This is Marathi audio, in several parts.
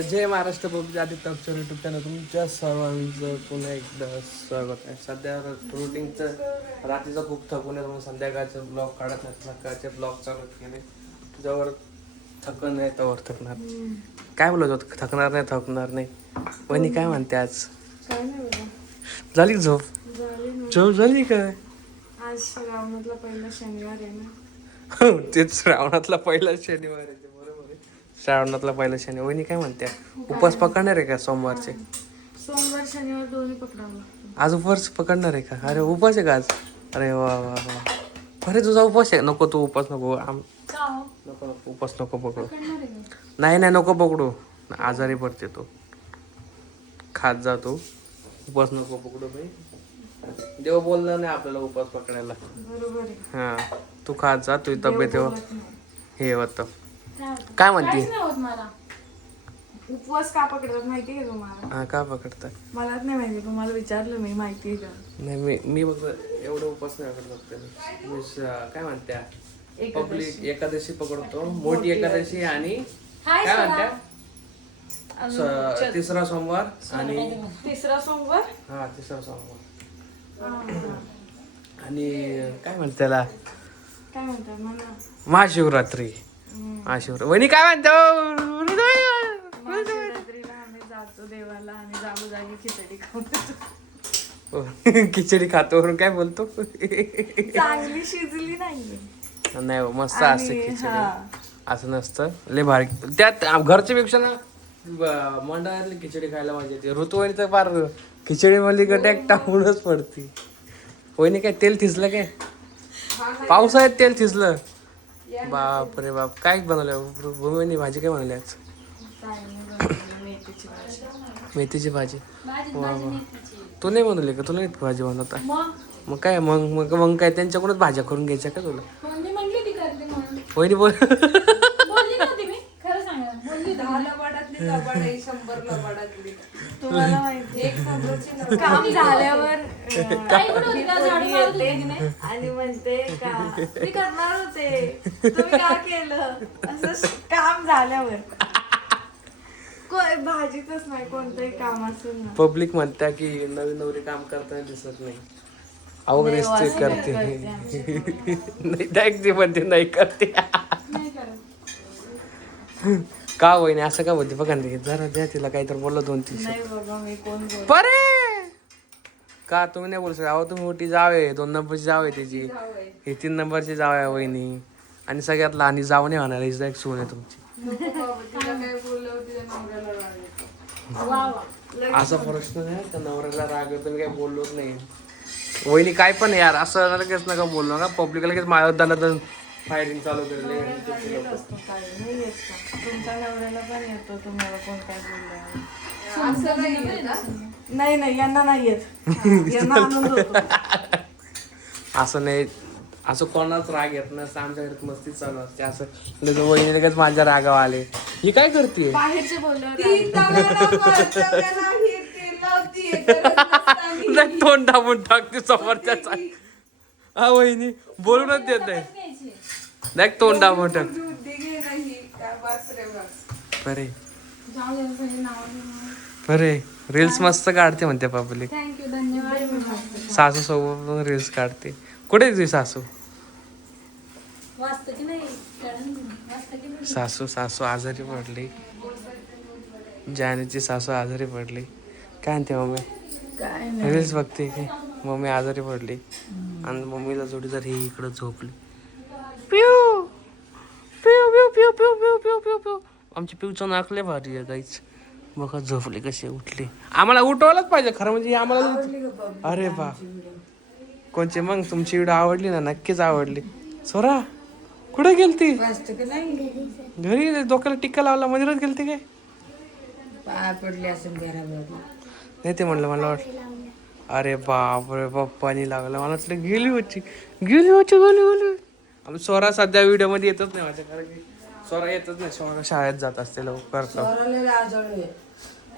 जय महाराष्ट्र पब्लिक आदित्य अक्षर युट्यूब चॅनल तुमच्या सर्वांचं पुन्हा एकदा स्वागत आहे. सध्या रुटीनचं रात्रीचं खूप थकून आहे म्हणून संध्याकाळचे ब्लॉग काढत नाही, सकाळचे ब्लॉग चालू केले. जवळ थकन नाही तवर थकणार. काय बोलत होत? थकणार नाही. वहिनी काय म्हणते आज? काय नाही बघा. झाली झोप? झोप झाली काय? आज श्रावणातला पहिला शनिवार आहे ना. तेच श्रावणातला पहिला शनिवार आहे. बरोबर आहे, श्रावणातला पहिला शनिवार. वहिनी काय म्हणते? उपवास पकडणार आहे का सोमवारचे? सोमवार शनिवार दोन्ही पकडावं लागतं. आज उपवास पकडणार आहे का? अरे उपवास आहे का आज? अरे वा वा वा. अरे तुझा उपवास आहे? नको तू उपवास नको. नको उपवास नको पकडू. नाही नको पकडू. आजारी पडते तो. खात जा तू. उपवास नको पकडू भाई. देव बोलला नाही आपल्याला उपवास पकडायला. बरोबर आहे. हा तू खात जा, तुझी तब्येत हे होतं. काय काहीच म्हणते? नाही होत मला. उपवास का पकडतात माहिती आहे का तुम्हाला? हा का पकडताय? मलाच नाही माहिती, तुम्हाला विचारलं मी, माहिती आहे का? नाही मी बघ एवढं उपवास नाही पकडत मी. काय म्हणत्या पब्लिक एकादशी पकडतो, मोठी एकादशी आणि काय म्हणत्या तिसरा सोमवार आणि तिसरा सोमवार. हा तिसरा सोमवार आणि काय म्हणते त्याला काय म्हणतात मला? महाशिवरात्री. वहिनी काय म्हणतो? महाशिवरात्रीला आम्ही जातो देवाला आणि जागोजागी खिचडी खातो. खिचडी खातो वरून काय बोलतो? चांगली शिजली नाहीये. नाही मस्त असते खिचडी, असं नसतं. लय भारी त्यात घरच्या पेक्षा ना मंडळातली खिचडी खायला मजा येते. ऋतुवाहिनी तर फार खिचडी मध्ये गट्याक टाकूनच पडती. वहिनी काय तेल थिसलं काय? पावसाळ्यात तेल थिसलं? बाप रे बाप. काय बनवलं भूमीने? भाजी काय बनवली आज? मेथीची भाजी. वा वा. तू नाही बनवली का? तुला नाही भाजी बनवता? मग काय मग काय त्यांच्याकडूनच भाज्या करून घ्यायच्या का तुला? वहिनी बोल. तुम्हाला माहिती काम झाल्यावर आणि म्हणते का मी करणार होते, तुम्ही का केलं? असं काम झाल्यावर भाजीतच नाही, कोणतंही काम असेल ना. पब्लिक म्हणत्या की नवीन नवरी काम करताना दिसत नाही. अवघडेच ते करते. नाही ते म्हणते नाही करते. का वहिनी असं का बोलते? बघा ना जरा द्या तिला काहीतरी बोललो 2-3 नाही बाबा, मी कोण बोल. बरे का तुम्ही नाही बोलू शकता? अहो तुम्ही मोठी जाव आहे, 2 नंबरची जाव आहे त्याची, ही 3 नंबरची जाव आहे वहिनी. आणि सगळ्यात लहान जाव नाही होणार, हिचा एक सून आहे तुमची. असा प्रश्न नाही का नवऱ्याला राग येतो? मी काही बोललोच नाही. वहिनी काय पण यार असं लगेच नका बोललो ना. पब्लिक लगेच माझ्या दनादन फायरिंग चालू केलेली. तुमच्या नवऱ्याला पण येतो, तुम्हाला कोण काय बोललं? नाही यांना नाही येत. यांना आनंद होतो. असं नाही, असं कोणाच राग येत नसतं. आमच्या घरात मस्ती चालू असते. असं वहिनी लगेच माझ्या रागावर आले. ही काय करते? बाहेरचे बोलल्यावर तोंड दाबून टाकते समोरच्याचा. हा वहिनी बोलूनच देत नाही. नाही तोंड दाबून टाक. बरे रील्स मस्त काढते म्हणते पब्लिक. थँक्यू, धन्यवाद. सासू सोबत रील्स काढते. कुठे तुझी सासू? सासू आजारी पडली. जानेची सासू आजारी पडली. काय म्हणते मम्मी? काय रील्स बघते की मम्मी आजारी पडली आणि मम्मीला जोडीदार ही इकडं झोपली. पिऊ पिऊ पिऊ पिऊ पिऊ पिऊ पिऊ पिऊ पिऊ. आमची पिऊचं नाकले भारी आहे गाईच. बघा झोपली कशी उठली. आम्हाला उठवायलाच पाहिजे खरं म्हणजे आम्हाला. अरे बा कोणची मग तुमची व्हिडिओ आवडली ना? नक्कीच आवडली. सोरा कुठे गेलती? घरी डोक्याला टिक्का लावला, मंदिरात गेलती काय? पाय पडले असेल घरामध्ये. नाही ते म्हणलं मला वाटलं. अरे बाप रे बाप पाणी लागलं. मला वाटलं गेली होती. स्वरा सध्या व्हिडिओ मध्ये येतच नाही माझ्या, कारण की स्वरा येतच नाही. स्वरा शाळेत जात असते लवकर.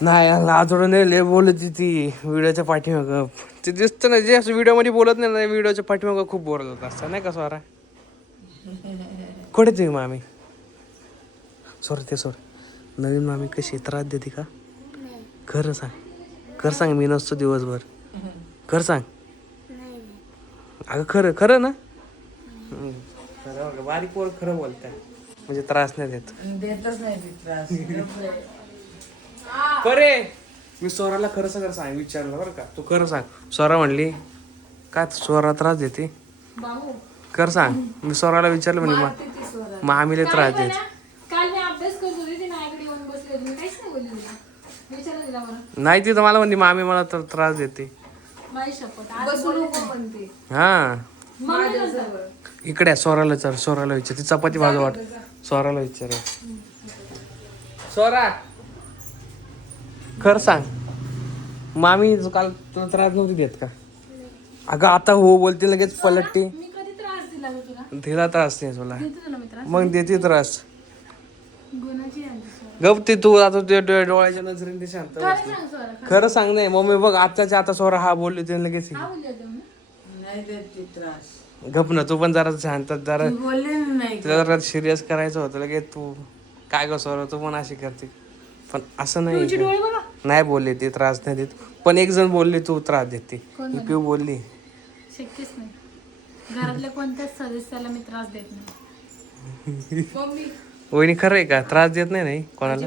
नाही लाजोड नाही लय बोलत ती व्हिडिओच्या पाठीमागं. ते दिसतं ना जे असं व्हिडिओ मध्ये बोलत नाही ना, व्हिडिओच्या पाठीमागं खूप बोलत असतं नाही का स्वरा? कुठे तुम्ही मामी? सोड ते सोड. नवीन मामी कशी त्रास देते का? खरं सांग मी नसतो दिवसभर. खरं सांग अगं, खरं खरं ना. खरं बघा, बारीक पोर खरं बोलताय म्हणजे त्रास नाही देत. देतच नाही ती त्रास. खरे मी स्वराला खरं सगळं सांग विचारलं बरं का. तू खरं सांग. स्वरा म्हणली का स्वरा त्रास देते? खरं सांग. मी स्वराला विचारलं म्हणजे मामीला त्रास देते. काल मी अभ्यास करत होते ती माझ्याकडे येऊन बसली होती. मी काहीच नाही बोलली तिला. विचारलं तिला बरं. नाही ती तर मला म्हणली मामी मला तर त्रास देते. माझी शपथ बसू नको म्हणते. हा माझ्याजवळ इकडे स्वराला विचार. ती चपाती भाजू वाट. स्वराला विचार. स्वरा खरं सांग मामी काल तुला त्रास नव्हती देत का? अगं आता हो बोलते लगेच पलटते. मी कधी त्रास दिला ग तुला? तिला त्रास नाही तुला. देते तुला मी त्रास? मग देते त्रास. गुणाची आहे ती स्वरा. गप ते तू आता डोळ्याच्या नजरेने शांत खरं बस. सांग स्वरा. खरं सांग. नाही मम्मी बघ आताच्या आता स्वरा हा बोलली ते लगेच का बोलली होती मम्मी? नाही देत ती त्रास. गप ना तू पण जरा शांत जरा. ती बोलली नाही. तुला जरा सिरियस करायचं होतं लगेच तू काय ग स्वरा तू पण अशी करते. पण असं नाही. तुझे डोळे बघा. नाही बोलली ती त्रास नाही देत. पण एक जण बोलली तू त्रास देते. कोण ही पिऊ बोलली. शक्यच नाही. घरातल्या कोणत्याच सदस्याला मी त्रास देत नाही. मम्मी वहिनी खरं आहे का? त्रास देत नाही कोणाला?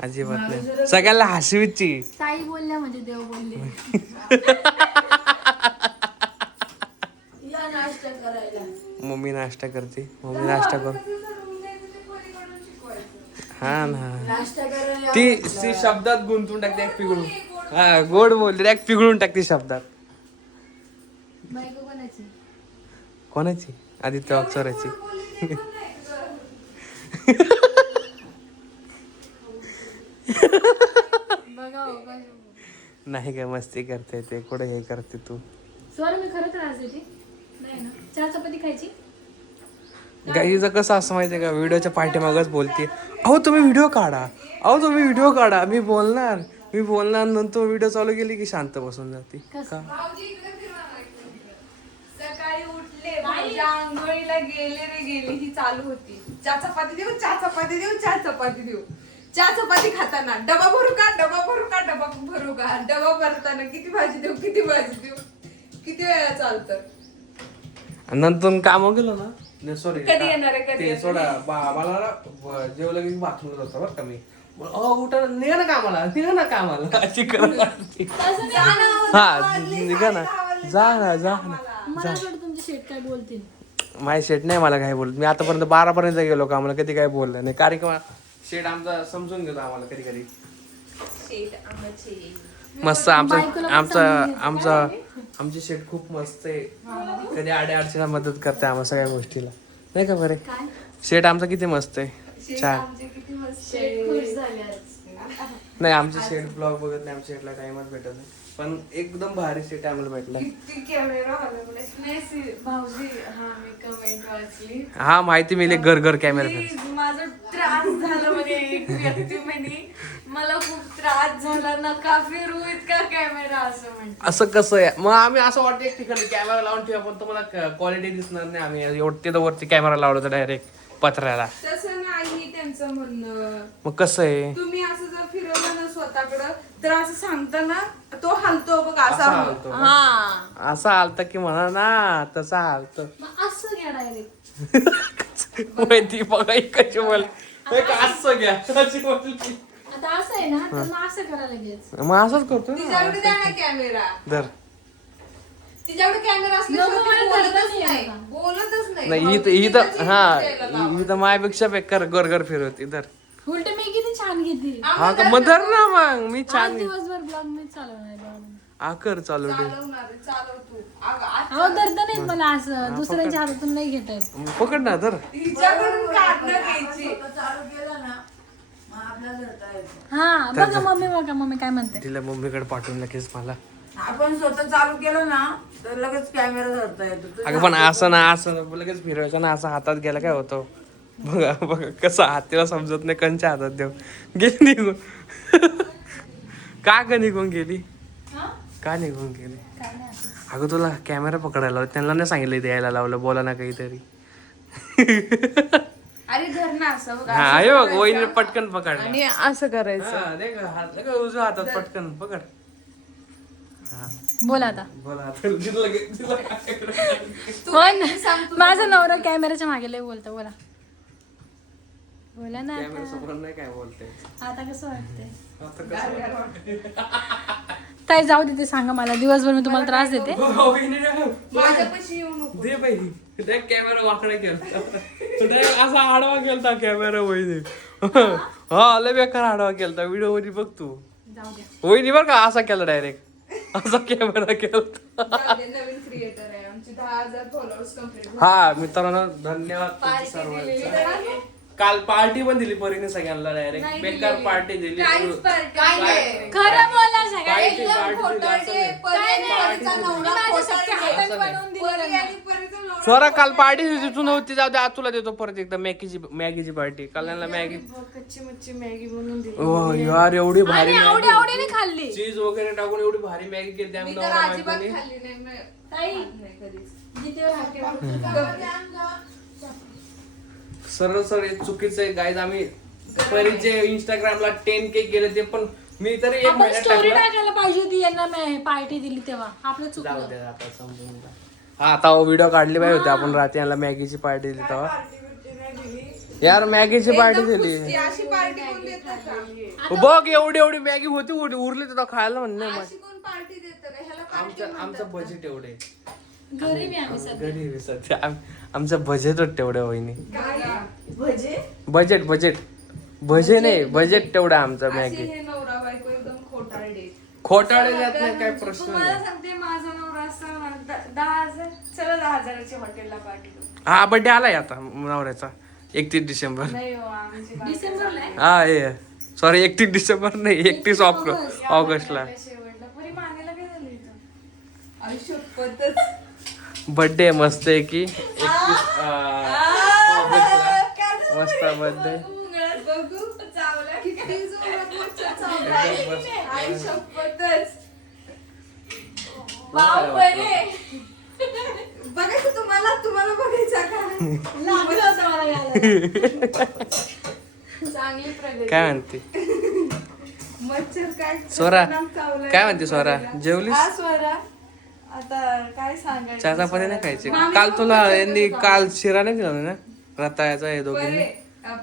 अजिबात नाही. सगळ्यांना हसवीची. ताई बोलल्या म्हणजे देव बोलले. या नाश्ता करायला. मम्मी नाश्ता करते. मम्मी नाश्ता कर. हा ना नाश्ता करायला. ती शब्दात गुंतून टाकते एक पिघळून. हा गोड बोलली एक पिघळून टाकते शब्दात. बायको कोणाची? कोणाची? आदित्य वागचौराची. बघा हो, बघा. नाही काय मस्ती करते ते कुठे हे करते तू. सॉरी मी खरं त्रास देते नाही ना. 4 चपाती खायची. गाईचं कसं असं माहितीये का व्हिडिओच्या पाठीमागच बोलते. अहो तुम्ही व्हिडिओ काढा. अहो तुम्ही व्हिडिओ काढा. मी बोलणार नंतर व्हिडिओ चालू केली की शांत बसून जाते. कसं? का? सकाळी उठले भाऊजी आंघोळीला गेले ही चालू होती. 4 चपाती देऊ 4 चपाती देऊ 4 चपाती देऊ. 4 चपाती खाताना डबा भरू का डबा भरू का डबा भरू का. डबा भरताना किती भाजी देऊ किती वेळा चालतं. नंतर काम गेलो ना सॉरी कधी येणार आहे, कधी ते येणार? सोडा मला जेवलं की बाथरूमला जातो बरं का मी. उठा निघा ना कामाला अशी करत असते. हा निघा ना जा ना मला वाटतं तुमचे शेट काय बोलतील. माझे शेट नाही मला काय बोलत. मी आतापर्यंत 12 पर्यंत गेलो का आम्हाला कधी काय बोललं नाही. कार्यक्रम शेट आमचा समजून घेतो आम्हाला कधी कधी. मस्त आमची शेट खूप मस्त आहे. कधी अडचणीला मदत करते आम्हाला सगळ्या गोष्टीला नाही का बरे. शेट आमचा किती मस्त आहे. छान. शेट खुश झाले आज. नाही आमचे शेट ब्लॉग बघत नाही. आमच्या शेटला टाइमच भेटत नाही. पण एकदम भारी शेट आम्हाला भेटला. किती कॅमेरा हलवले भाऊजी. हा मी कमेंट वाचली. हा माहिती मिळेल घर कॅमेरा. प्लीज माझा त्रास झाला म्हणे. एक व्यक्ती म्हणे मला खूप त्रास झाला नका फिरू इतका कॅमेरा असं म्हणते. असं कसं आहे मग आम्ही असं वाटतं एक ठिकाणी कॅमेरा लावून ठेवा पण तुम्हाला क्वालिटी दिसणार नाही. आम्ही एवढं तर वरती कॅमेरा लावला होता डायरेक्ट पत्र्याला. तसं नाही त्यांचं म्हणणं. मग कसं आहे तुम्ही असं जर फिरवलं ना स्वतःकडं तर असं सांगता ना तो हलतो बघ असा असा हलतो. हा असं आलतं की म्हणा ना तसं आलतं. असं घ्या डायरेक्ट. माहिती बघा कशी बोल असं घ्या कशी बोलली. आता असं आहे ना तर मग असं करा लगेच. मग असंच करतो ना. तिच्याकडे द्या ना कॅमेरा. धर. तिच्याकडे कॅमेरा बोलतच नाही इथं हा इथं मायापेक्षा बेकार घर फिरवते. धर. उलट मी किती छान घेते. हा का मग धर ना मग मी आज छान दिवसभर ब्लॉग मी चालवणार आहे. आकर चालू दे. अहो धरता नाही मला असं दुसऱ्यांच्या हातातून नाही घेता येत. पकड ना धर. चालू केलं ना मग आपल्याला धरता येतं. हा बघा मम्मी काय म्हणते. तिला मम्मीकडे पाठवून लगेच मला. आपण स्वतः चालू केलं ना तर लगेच कॅमेरा धरता येतो. अगं पण असं लगेच फिरवायचं ना असं हातात गेला काय होतं. बघा कसं हात तिला समजत नाही कंच्या हातात देऊ. गेली निघून. का ग निघून गेली. का निघून गेली. अगं तुला कॅमेरा पकडायला त्यांना नाही सांगितलं द्यायला लावलं बोला ना काहीतरी. अरे धर ना असं बघ, हा असं हे बघ करायचं. वहिनीने पटकन पकड आणि असं करायचं. उजव्या हातात पटकन पकड. हा बोला आता. बोला आता. तिला पण माझा नवरा कॅमेराच्या मागे लय बोलतो. बोला बोला ना कॅमेरा आता. समोर नाही काय बोलते आता कसं वाटतंय आता कसं ताई जाऊ दे, ते सांगा मला. दिवसभर मी तुम्हाला त्रास देते. माझ्यापाशी येऊ नको. दे बाई कॅमेरा वाकडा केलता असा आडवा केलता कॅमेरा वहिनी. हा लय बेकार आडवा केलता व्हिडिओ मध्ये बघ तू. जाऊ द्या. वहिनी बरं का असा केला डायरेक्ट असा कॅमेरा केलता. जाऊ दे, नवीन क्रिएटर आहे आमची 10,000 फॉलोअर्स कम्प्लीट. हा मित्रांनो धन्यवाद तुमच्या पार्टी दिलेली सर्वांचा. आहे. काल पार्टी पण दिली परीने सगळ्यांना डायरेक्ट नाही बेकार दिलेली. पार्टी दिली. काहीच पार्टी काय नाही. नाही. खरं बोला सगळ्या. पार्टी एकदम पार्टी दिली असं खोटारडे, नाही. परी आणि पार्टी परीचा दिली. नवरा माझ्या सख्या खोटारडे. हाताने बनवून दिलेलं परी ना. आणि परीचा नवरा स्वरा काल खोटारडे. पार्टी दिली तू नव्हती. जाऊ दे आज तुला देतो परत एकदा मॅगीची पार्टी. कल्याणला मॅगी. कच्ची मच्छी मॅगी बनवून दिली. ओ यार एवढी भारी आणि आवडी मॅगी आवडीने खाल्ली. चीज वगैरे टाकून एवढी भारी मॅगी केली मी त्यामुळे तर नवरा अजिबात बायकोनी. खाल्ली नाही. मी ताई. खात नाही कधीच. जिथे सरळ सरळ चुकीचं आहे गाईज. आम्ही परीचे इंस्टाग्रामला 10K केले ते पण मी तरी एक आपण महिन्यात स्टोरी टाकलं. टाकायला पाहिजे होती. यांना पार्टी दिली तेव्हा आपलं जाऊ चुकलं. दे आता समजून जा. हा आता व्हिडिओ काढले पाहिजे होते आपण रात्री यांना मॅगीची पार्टी दिली तेव्हा. यार मॅगीची पार्टी एकदम दिली. खुशी. अशी पार्टी कोण देतं का? बघ एवढी मॅगी होती उरली तर खायला म्हणलं मग. अशी कोण पार्टी देतं का? ह्याला पार्टी आमचं बजेट एवढे गरीब आहे आम्ही सध्या. गरीब आहे सध्या. आमचं बजेट तेवढं वहिनी. भजे बजेट भजे नाही बजेट तेवढं आमचं अशी मॅगी. हे नवरा बायको एकदम खोटारडे. खोटाळे जात नाही काय प्रश्न तुम्हाला नाही. सांगते माझा नवरा असता ना, 10,000 चला 10,000ची हॉटेलला पार्टी करू. हा बर्थडे आलाय आता नवऱ्याचा 31 डिसेंबर. नाही हो, आमची बाकी डिसेंबरला आहे? हा ये सॉरी 31 डिसेंबर नाही 31 ऑगस्टला शेवटला परी मानेला काय झालं इथं? आयुष्यपतच बर्थडे मस्त आहे की 31 ऑगस्टला मस्त बर्थडे. बघू चावला किती जोरात मच्छर चावलाय. आयुष्यपतच वाव बरे. बघायचं तुम्हाला बघायचं का? लागलं होतं मला यायला. चांगली प्रगती. काय म्हणते मच्छर काय स्वरा खतरनाक चावलाय. काय म्हणते स्वरा जेवलीस? हा स्वरा आता काय सांगायचं. चहा चपाती नाही खायची काल तुला यांनी काल शिरा नाही दिला ना रताळ्याचा हे दोघींनी.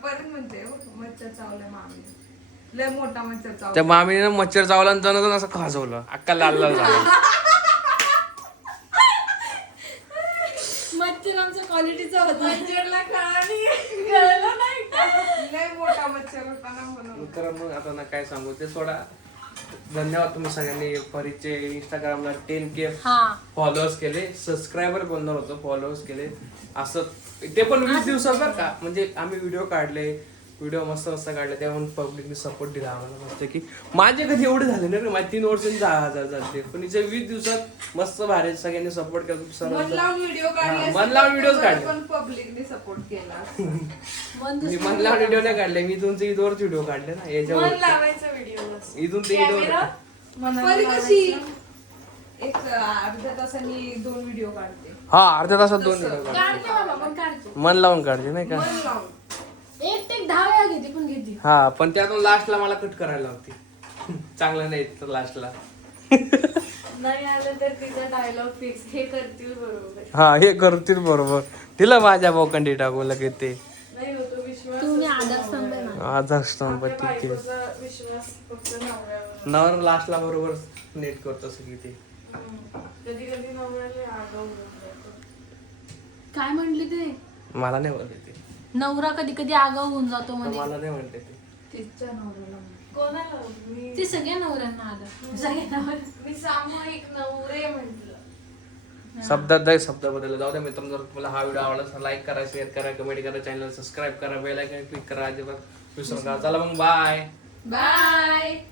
परत म्हणते हो, मच्छर चावलाय मामी. लय मोठा मच्छर चावला. त्या मामीने मच्छर चावला आणि जण असं खाजवलं अक्का लाल लाल झालं. मच्छर आमच्या क्वालिटीचा होता. मच्छरला कळलं नाही का? लय मोठा मच्छर होता ना म्हणून. तर मग आता ना काय सांगू ते सोडा. धन्यवाद तुम्ही सगळ्यांनी परीचे इंस्टाग्रामला 10K हा फॉलोअर्स केले. सबस्क्रायबर बोलणार होतो फॉलोअर्स केले असं ते पण 20 दिवसात बरं का. म्हणजे आम्ही व्हिडिओ मस्त काढले त्यामुळे पब्लिकने सपोर्ट दिला आम्हाला मस्त की. माझे कधी एवढे झाले नाही रे माझे 3 वर्षांनी 10,000 झाले पण हिचे 20 दिवसात मस्त भारी सगळ्यांनी सपोर्ट केला मन सर्वांचा. लावून व्हिडिओ काढले मन लावून व्हिडिओज काढले. पण पब्लिकने सपोर्ट केला. मी मन लावून व्हिडिओ नाही काढले मी तुमचे ईदवरच व्हिडिओ काढले ना याच्यावर लावायचा व्हिडिओ इथून ते ईदवर. परी कशी एक अर्ध्या तासांनी 2 व्हिडिओ काढते. हा अर्ध्या तासात 2 व्हिडिओ काढले. काढते बाबा पण काढते. मन लावून काढते नाही का. मन लावून. एक ते 10 वेळा घेते पण घेते. हा पण त्यातून लास्टला मला कट करायला लावते. चांगलं नाही तर लास्टला. नाही आलं तर तिचा डायलॉग फिक्स हे करतील बरोबर. हा हे करतील बरोबर. तिला माझ्या बोकंडी टाकू लगेच ते नाही होतो विश्वास. तुम्ही आधारस्तंभ आहे माझा. आधारस्तंभ ठीक आहे. बायकोचा विश्वास फक्त नवऱ्यावर. नवर लास्टला बरोबर नेट करतो सगळी ते. कधी कधी नवऱ्याला आगाऊ होऊन जातो. काय म्हटले ते? मला नाही म्हणते ते. नवरा कधी कधी आगाऊ होऊन जातो मध्ये. मला नाही म्हणते ते. तिच्या नवऱ्याला कोणाला मी ते सगळ्या नवऱ्यांना आलं. सगळ्या नवऱ्या. मी सामूहिक नवरे म्हंटल. शब्द बदलला. जाऊ द्या मित्रांनो जर तुम्हाला हा व्हिडिओ आवडला तर लाईक करा शेअर करा कमेंट करा चॅनल सबस्क्राईब करा बेल आयकॉन क्लिक करा अजिबात विसरू नका. चला मग बाय. बाय.